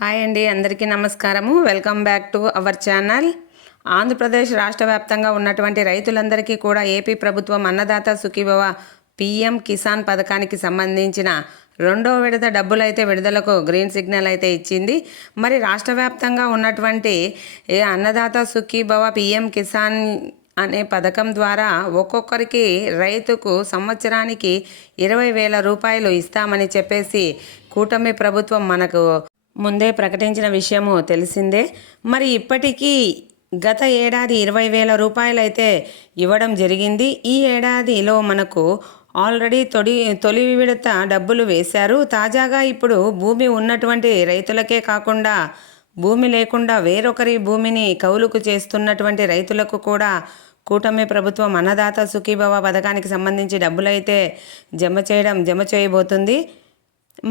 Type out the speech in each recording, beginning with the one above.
Hi అండి, అందరికీ నమస్కారము. Welcome back to our channel. Andhra Pradesh రాష్ట్ర వ్యాప్తంగా ఉన్నటువంటి రైతులందరికీ కూడా ఏపీ ప్రభుత్వం అన్నదాత సుఖీభవ పీఎం కిసాన్ పథకానికి సంబంధించిన రెండో విడత డబ్బులైతే విడుదలకు గ్రీన్ సిగ్నల్ అయితే ఇచ్చింది. మరి రాష్ట్ర వ్యాప్తంగా ఉన్నటువంటి అన్నదాత సుఖీభవ పీఎం కిసాన్ అనే పథకం ద్వారా ఒక్కొక్కరికి రైతుకు సంవత్సరానికి 20,000 రూపాయలు ఇస్తామని చెప్పేసి కూటమి ప్రభుత్వం మనకు ముందే ప్రకటించిన విషయము తెలిసిందే. మరి ఇప్పటికీ గత ఏడాది 20,000 రూపాయలు అయితే ఇవ్వడం జరిగింది. ఈ ఏడాదిలో మనకు ఆల్రెడీ తొలి విడత డబ్బులు వేశారు. తాజాగా ఇప్పుడు భూమి ఉన్నటువంటి రైతులకే కాకుండా భూమి లేకుండా వేరొకరి భూమిని కౌలుకు చేస్తున్నటువంటి రైతులకు కూడా కూటమి ప్రభుత్వం అన్నదాత సుఖీభవ పథకానికి సంబంధించి డబ్బులైతే జమ చేయబోతుంది.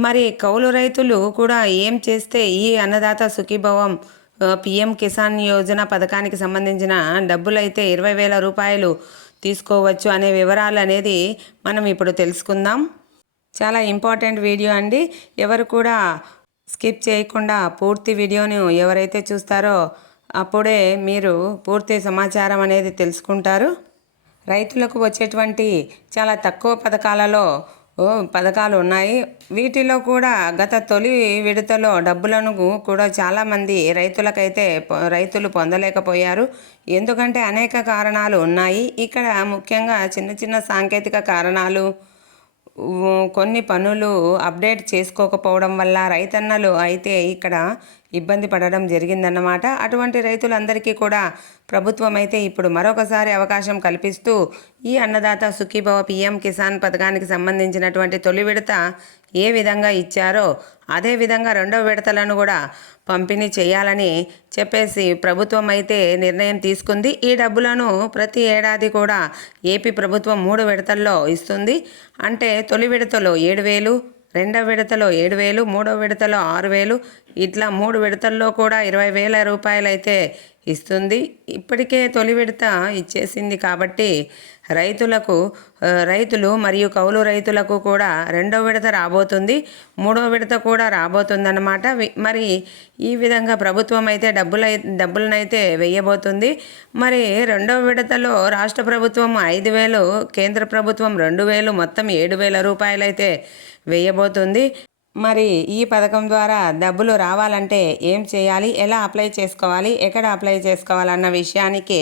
మరి కౌలు రైతులు కూడా ఏం చేస్తే ఈ అన్నదాత సుఖీభవం పిఎం కిసాన్ యోజన పథకానికి సంబంధించిన డబ్బులైతే 20,000 రూపాయలు తీసుకోవచ్చు అనే వివరాలు అనేది మనం ఇప్పుడు తెలుసుకుందాం. చాలా ఇంపార్టెంట్ వీడియో అండి. ఎవరు కూడా స్కిప్ చేయకుండా పూర్తి వీడియోను ఎవరైతే చూస్తారో అప్పుడే మీరు పూర్తి సమాచారం అనేది తెలుసుకుంటారు. రైతులకు వచ్చేటువంటి చాలా తక్కువ పథకాలు ఉన్నాయి. వీటిలో కూడా గత తొలి విడతలో డబ్బులను కూడా చాలామంది రైతులు పొందలేకపోయారు. ఎందుకంటే అనేక కారణాలు ఉన్నాయి. ఇక్కడ ముఖ్యంగా చిన్న చిన్న సాంకేతిక కారణాలు, కొన్ని పనులు అప్డేట్ చేసుకోకపోవడం వల్ల రైతన్నలు అయితే ఇక్కడ ఇబ్బంది పడడం జరిగిందన్నమాట. అటువంటి రైతులందరికీ కూడా ప్రభుత్వం అయితే ఇప్పుడు మరొకసారి అవకాశం కల్పిస్తూ ఈ అన్నదాత సుఖీభవ పిఎం కిసాన్ పథకానికి సంబంధించినటువంటి తొలి విడత ఏ విధంగా ఇచ్చారో అదే విధంగా రెండో విడతలను కూడా పంపిణీ చేయాలని చెప్పేసి ప్రభుత్వం అయితే నిర్ణయం తీసుకుంది. ఈ డబ్బులను ప్రతి ఏడాది కూడా ఏపీ ప్రభుత్వం 3 విడతల్లో ఇస్తుంది. అంటే తొలి విడతలో 7,000, రెండవ విడతలో 7,000, మూడో విడతలో 6,000, ఇట్లా 3 విడతల్లో కూడా 20,000 రూపాయలు అయితే ఇస్తుంది. ఇప్పటికే తొలి విడత ఇచ్చేసింది కాబట్టి రైతులు మరియు కౌలు రైతులకు కూడా రెండో విడత రాబోతుంది, మూడో విడత కూడా రాబోతుందన్నమాట. మరి ఈ విధంగా ప్రభుత్వం అయితే డబ్బులనైతే వేయబోతుంది. మరి రెండో విడతలో రాష్ట్ర ప్రభుత్వం 5,000, కేంద్ర ప్రభుత్వం 2,000, మొత్తం 7,000 రూపాయలు అయితే వేయబోతుంది. మరి ఈ పథకం ద్వారా డబ్బులు రావాలంటే ఏం చేయాలి, ఎలా అప్లై చేసుకోవాలి, ఎక్కడ అప్లై చేసుకోవాలన్న విషయానికి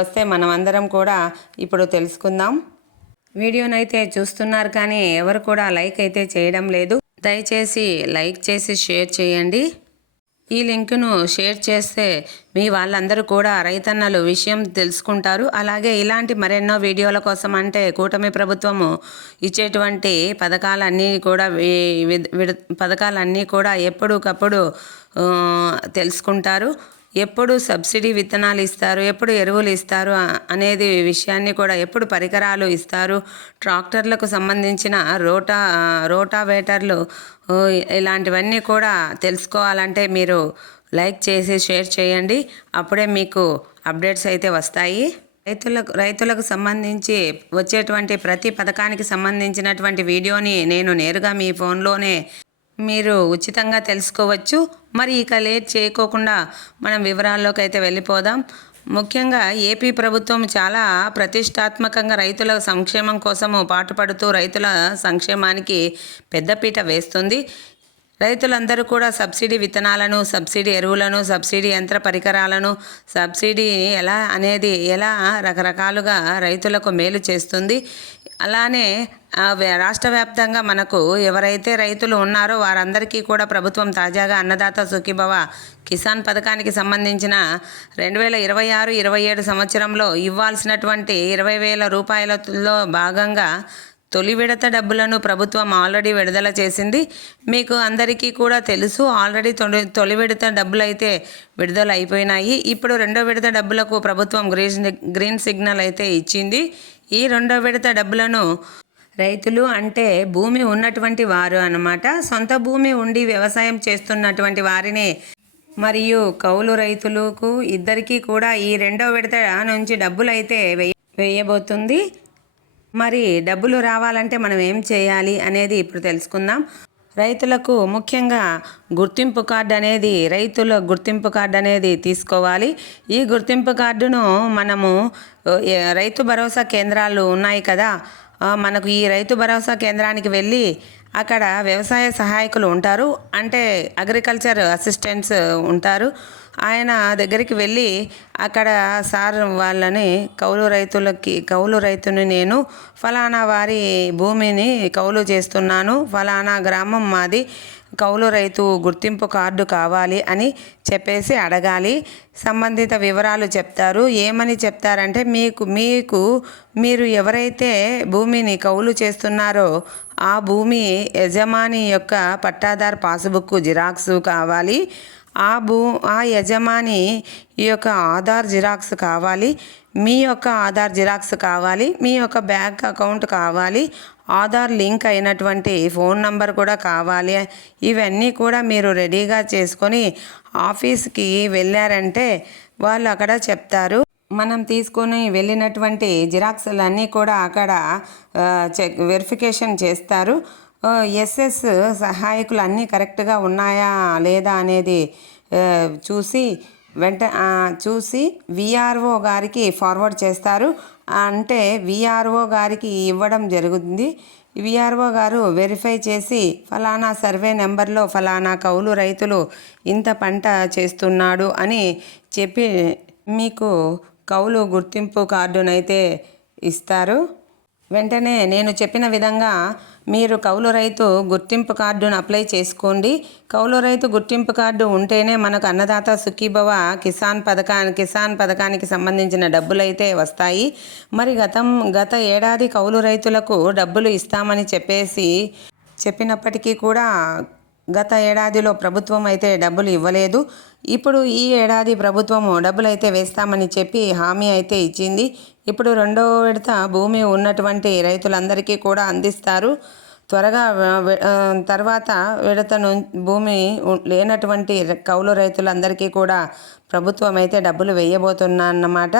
వస్తే మనం అందరం కూడా ఇప్పుడు తెలుసుకుందాం. వీడియోనైతే చూస్తున్నారు కానీ ఎవరు కూడా లైక్ అయితే చేయడం లేదు. దయచేసి లైక్ చేసి షేర్ చేయండి. ఈ లింకును షేర్ చేస్తే మీ వాళ్ళందరూ కూడా రైతన్నలు విషయం తెలుసుకుంటారు. అలాగే ఇలాంటి మరెన్నో వీడియోల కోసం అంటే కూటమి ప్రభుత్వము ఇచ్చేటువంటి పథకాలన్నీ కూడా ఎప్పటికప్పుడు తెలుసుకుంటారు. ఎప్పుడు సబ్సిడీ విత్తనాలు ఇస్తారు, ఎప్పుడు ఎరువులు ఇస్తారు అనేది విషయాన్ని కూడా, ఎప్పుడు పరికరాలు ఇస్తారు, ట్రాక్టర్లకు సంబంధించిన రోటావేటర్లు ఇలాంటివన్నీ కూడా తెలుసుకోవాలంటే మీరు లైక్ చేసి షేర్ చేయండి. అప్పుడే మీకు అప్డేట్స్ అయితే వస్తాయి. రైతులకు సంబంధించి వచ్చేటువంటి ప్రతి పథకానికి సంబంధించినటువంటి వీడియోని నేను నేరుగా మీ ఫోన్లోనే మీరు ఉచితంగా తెలుసుకోవచ్చు. మరి ఇక లేట్ చేయకోకుండా మనం వివరాల్లోకి అయితే వెళ్ళిపోదాం. ముఖ్యంగా ఏపీ ప్రభుత్వం చాలా ప్రతిష్టాత్మకంగా రైతుల సంక్షేమం కోసము పాటుపడుతూ రైతుల సంక్షేమానికి పెద్దపీట వేస్తుంది. రైతులందరూ కూడా సబ్సిడీ విత్తనాలను, సబ్సిడీ ఎరువులను, సబ్సిడీ యంత్ర పరికరాలను, సబ్సిడీ ఎలా రకరకాలుగా రైతులకు మేలు చేస్తుంది. అలానే రాష్ట్ర వ్యాప్తంగా మనకు ఎవరైతే రైతులు ఉన్నారో వారందరికీ కూడా ప్రభుత్వం తాజాగా అన్నదాత సుఖీభవ కిసాన్ పథకానికి సంబంధించిన 2026-27 సంవత్సరంలో ఇవ్వాల్సినటువంటి 20,000 రూపాయలలో భాగంగా తొలి విడత డబ్బులను ప్రభుత్వం ఆల్రెడీ విడుదల చేసింది. మీకు అందరికీ కూడా తెలుసు, ఆల్రెడీ తొలి విడత డబ్బులు అయితే విడుదల అయిపోయినాయి. ఇప్పుడు రెండో విడత డబ్బులకు ప్రభుత్వం గ్రీన్ సిగ్నల్ అయితే ఇచ్చింది. ఈ రెండో విడత డబ్బులను రైతులు అంటే భూమి ఉన్నటువంటి వారు అన్నమాట, సొంత భూమి ఉండి వ్యవసాయం చేస్తున్నటువంటి వారిని మరియు కౌలు రైతులకు ఇద్దరికీ కూడా ఈ రెండో విడత నుంచి డబ్బులు అయితే వేయబోతుంది. మరి డబ్బులు రావాలంటే మనం ఏం చేయాలి అనేది ఇప్పుడు తెలుసుకుందాం. రైతులకు ముఖ్యంగా గుర్తింపు కార్డు అనేది రైతుల గుర్తింపు కార్డు అనేది తీసుకోవాలి. ఈ గుర్తింపు కార్డును మనము రైతు భరోసా కేంద్రాలు ఉన్నాయి కదా, మనకు ఈ రైతు భరోసా కేంద్రానికి వెళ్ళి అక్కడ వ్యవసాయ సహాయకులు ఉంటారు, అంటే అగ్రికల్చర్ అసిస్టెంట్స్ ఉంటారు. ఆయన దగ్గరికి వెళ్ళి అక్కడ సార్ వాళ్ళని కౌలు రైతుని నేను ఫలానా వారి భూమిని కౌలు చేస్తున్నాను, ఫలానా గ్రామం మాది, కౌలు రైతు గుర్తింపు కార్డు కావాలి అని చెప్పేసి అడగాలి. సంబంధిత వివరాలు చెప్తారు. ఏమని చెప్తారంటే మీరు ఎవరైతే భూమిని కౌలు చేస్తున్నారో ఆ భూమి యజమాని యొక్క పట్టాదారు పాస్బుక్ జిరాక్స్ కావాలి, ఆ యజమాని ఈ యొక్క ఆధార్ జిరాక్స్ కావాలి, మీ యొక్క ఆధార్ జిరాక్స్ కావాలి, మీ యొక్క బ్యాంక్ అకౌంట్ కావాలి, ఆధార్ లింక్ అయినటువంటి ఫోన్ నంబర్ కూడా కావాలి. ఇవన్నీ కూడా మీరు రెడీగా చేసుకొని ఆఫీస్కి వెళ్ళారంటే వాళ్ళు అక్కడ చెప్తారు. మనం తీసుకొని వెళ్ళినటువంటి జిరాక్స్లన్నీ కూడా అక్కడ వెరిఫికేషన్ చేస్తారు. ఎస్ఎస్ సహాయకులు అన్నీ కరెక్ట్గా ఉన్నాయా లేదా అనేది చూసి విఆర్ఓ గారికి ఫార్వర్డ్ చేస్తారు. అంటే విఆర్ఓ గారికి ఇవ్వడం జరుగుతుంది. విఆర్ఓ గారు వెరిఫై చేసి ఫలానా సర్వే నెంబర్లో ఫలానా కౌలు రైతులు ఇంత పంట చేస్తున్నాడు అని చెప్పి మీకు కౌలు గుర్తింపు కార్డునైతే ఇస్తారు. వెంటనే నేను చెప్పిన విధంగా మీరు కౌలు రైతు గుర్తింపు కార్డును అప్లై చేసుకోండి. కౌలు రైతు గుర్తింపు కార్డు ఉంటేనే మనకు అన్నదాత సుఖీభవ కిసాన్ పథకానికి సంబంధించిన డబ్బులు అయితే వస్తాయి. మరి గత ఏడాది కౌలు రైతులకు డబ్బులు ఇస్తామని చెప్పినప్పటికీ కూడా గత ఏడాదిలో ప్రభుత్వం అయితే డబ్బులు ఇవ్వలేదు. ఇప్పుడు ఈ ఏడాది ప్రభుత్వము డబ్బులు అయితే వేస్తామని చెప్పి హామీ అయితే ఇచ్చింది. ఇప్పుడు రెండో విడత భూమి ఉన్నటువంటి రైతులందరికీ కూడా అందిస్తారు. త్వరగా తర్వాత విడత భూమి లేనటువంటి కౌలు రైతులందరికీ కూడా ప్రభుత్వం అయితే డబ్బులు వేయబోతున్నా అన్నమాట.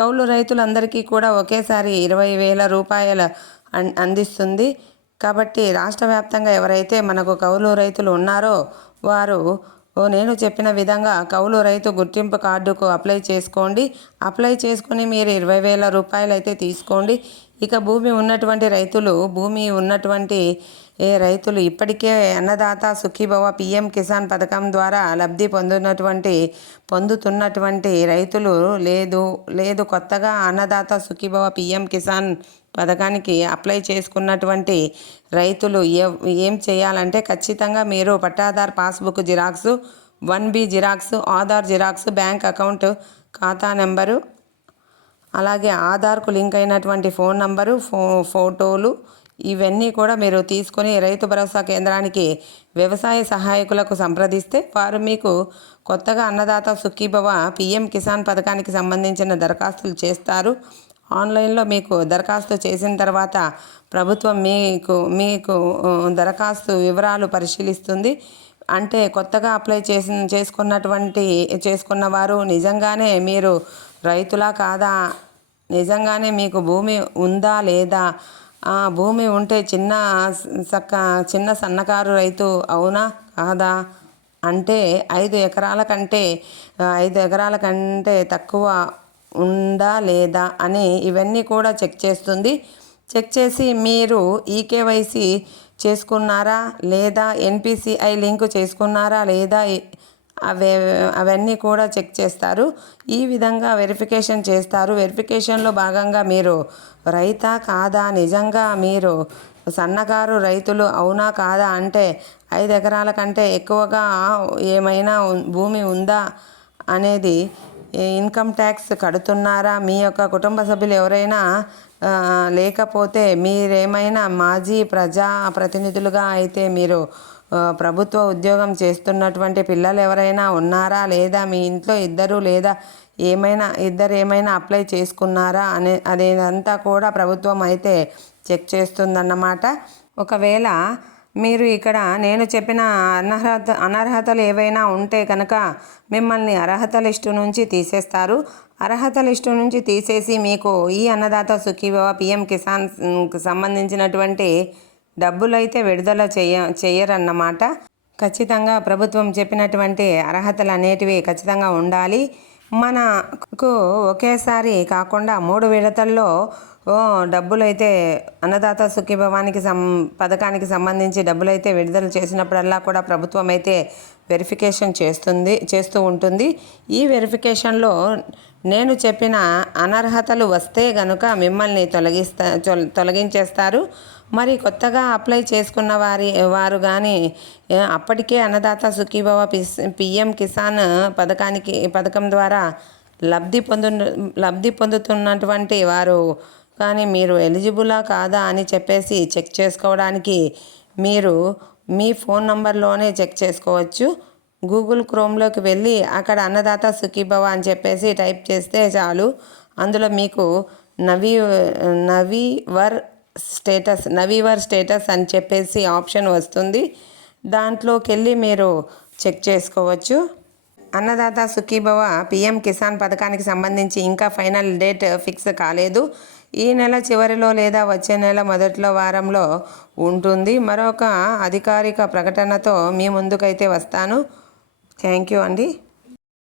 కౌలు రైతులందరికీ కూడా ఒకేసారి 20,000 రూపాయలు అందిస్తుంది. కాబట్టి రాష్ట్ర వ్యాప్తంగా ఎవరైతే మనకు కౌలు రైతులు ఉన్నారో వారు నేను చెప్పిన విధంగా కౌలు రైతు గుర్తింపు కార్డుకు అప్లై చేసుకోండి. అప్లై చేసుకుని మీరు 20,000 రూపాయలు అయితే తీసుకోండి. ఇక భూమి ఉన్నటువంటి రైతులు ఇప్పటికే అన్నదాత సుఖీభవ పిఎం కిసాన్ పథకం ద్వారా లబ్ధి పొందుతున్నటువంటి రైతులు లేదు కొత్తగా అన్నదాత సుఖీభవ పిఎం కిసాన్ పథకానికి అప్లై చేసుకున్నటువంటి రైతులు ఏం చేయాలంటే ఖచ్చితంగా మీరు pattadar passbook xerox, 1B xerox, Aadhaar xerox, bank account ఖాతా నెంబరు, అలాగే ఆధార్కు లింక్ అయినటువంటి ఫోన్ నంబరు, ఫోటోలు ఇవన్నీ కూడా మీరు తీసుకొని రైతు భరోసా కేంద్రానికి వ్యవసాయ సహాయకులకు సంప్రదిస్తే వారు మీకు కొత్తగా అన్నదాత సుఖీభవ పిఎం కిసాన్ పథకానికి సంబంధించిన దరఖాస్తులు చేస్తారు. ఆన్లైన్లో మీకు దరఖాస్తు చేసిన తర్వాత ప్రభుత్వం మీకు దరఖాస్తు వివరాలు పరిశీలిస్తుంది. అంటే కొత్తగా అప్లై చేసుకున్న వారు నిజంగానే మీరు రైతులా కాదా, నిజంగానే మీకు భూమి ఉందా లేదా, భూమి ఉంటే చిన్న సన్నకారు రైతు అవునా కాదా, అంటే 5 ఎకరాల కంటే తక్కువ ఉందా లేదా అని ఇవన్నీ కూడా చెక్ చేస్తుంది. చెక్ చేసి మీరు ఈకేవైసీ చేసుకున్నారా లేదా, ఎన్పిసిఐ లింక్ చేసుకున్నారా లేదా అవన్నీ కూడా చెక్ చేస్తారు. ఈ విధంగా వెరిఫికేషన్ చేస్తారు. వెరిఫికేషన్లో భాగంగా మీరు రైతా కాదా, నిజంగా మీరు సన్నకారు రైతులు అవునా కాదా, అంటే 5 ఎకరాల కంటే ఎక్కువగా ఏమైనా భూమి ఉందా అనేది, ఇన్కమ్ ట్యాక్స్ కడుతున్నారా, మీ యొక్క కుటుంబ సభ్యులు ఎవరైనా లేకపోతే మీరేమైనా మాజీ ప్రజా ప్రతినిధులుగా అయితే మీరు ప్రభుత్వ ఉద్యోగం చేస్తున్నటువంటి పిల్లలు ఎవరైనా ఉన్నారా లేదా, మీ ఇంట్లో ఇద్దరు లేదా ఏమైనా అప్లై చేసుకున్నారా అదేదంతా కూడా ప్రభుత్వం అయితే చెక్ చేస్తుందన్నమాట. ఒకవేళ మీరు ఇక్కడ నేను చెప్పిన అనర్హతలు ఏవైనా ఉంటే కనుక మిమ్మల్ని అర్హత లిస్టు నుంచి తీసేస్తారు. అర్హత లిస్టు నుంచి తీసేసి మీకు ఈ అన్నదాత సుఖీభవ పిఎం కిసాన్కి సంబంధించినటువంటి డబ్బులైతే విడుదల చేయరన్నమాట. ఖచ్చితంగా ప్రభుత్వం చెప్పినటువంటి అర్హతలు అనేటివి ఖచ్చితంగా ఉండాలి. మనకు ఒకేసారి కాకుండా 3 విడతల్లో డబ్బులైతే అన్నదాత సుఖీభవానికి పథకానికి సంబంధించి డబ్బులైతే విడుదల చేసినప్పుడల్లా కూడా ప్రభుత్వం అయితే వెరిఫికేషన్ చేస్తూ ఉంటుంది. ఈ వెరిఫికేషన్లో నేను చెప్పిన అనర్హతలు వస్తే గనుక మిమ్మల్ని తొలగించేస్తారు. మరి కొత్తగా అప్లై చేసుకున్న వారు కానీ అప్పటికే అన్నదాత సుఖీభవ పిఎం కిసాన్ పథకం ద్వారా లబ్ధి పొందుతున్నటువంటి వారు కానీ మీరు ఎలిజిబులా కాదా అని చెప్పేసి చెక్ చేసుకోవడానికి మీరు మీ ఫోన్ నంబర్లోనే చెక్ చేసుకోవచ్చు. గూగుల్ క్రోమ్లోకి వెళ్ళి అక్కడ అన్నదాత సుఖీభవ అని చెప్పేసి టైప్ చేస్తే చాలు. అందులో మీకు నవీవర్ స్టేటస్ అని చెప్పేసి ఆప్షన్ వస్తుంది. దాంట్లోకి వెళ్ళి మీరు చెక్ చేసుకోవచ్చు. అన్నదాత సుఖీభవ పిఎం కిసాన్ పథకానికి సంబంధించి ఇంకా ఫైనల్ డేట్ ఫిక్స్ కాలేదు. ఈ నెల చివరిలో లేదా వచ్చే నెల మొదట్లో వారంలో ఉంటుంది. మరొక అధికారిక ప్రకటనతో మీ ముందుకైతే వస్తాను. థ్యాంక్ యూ అండి.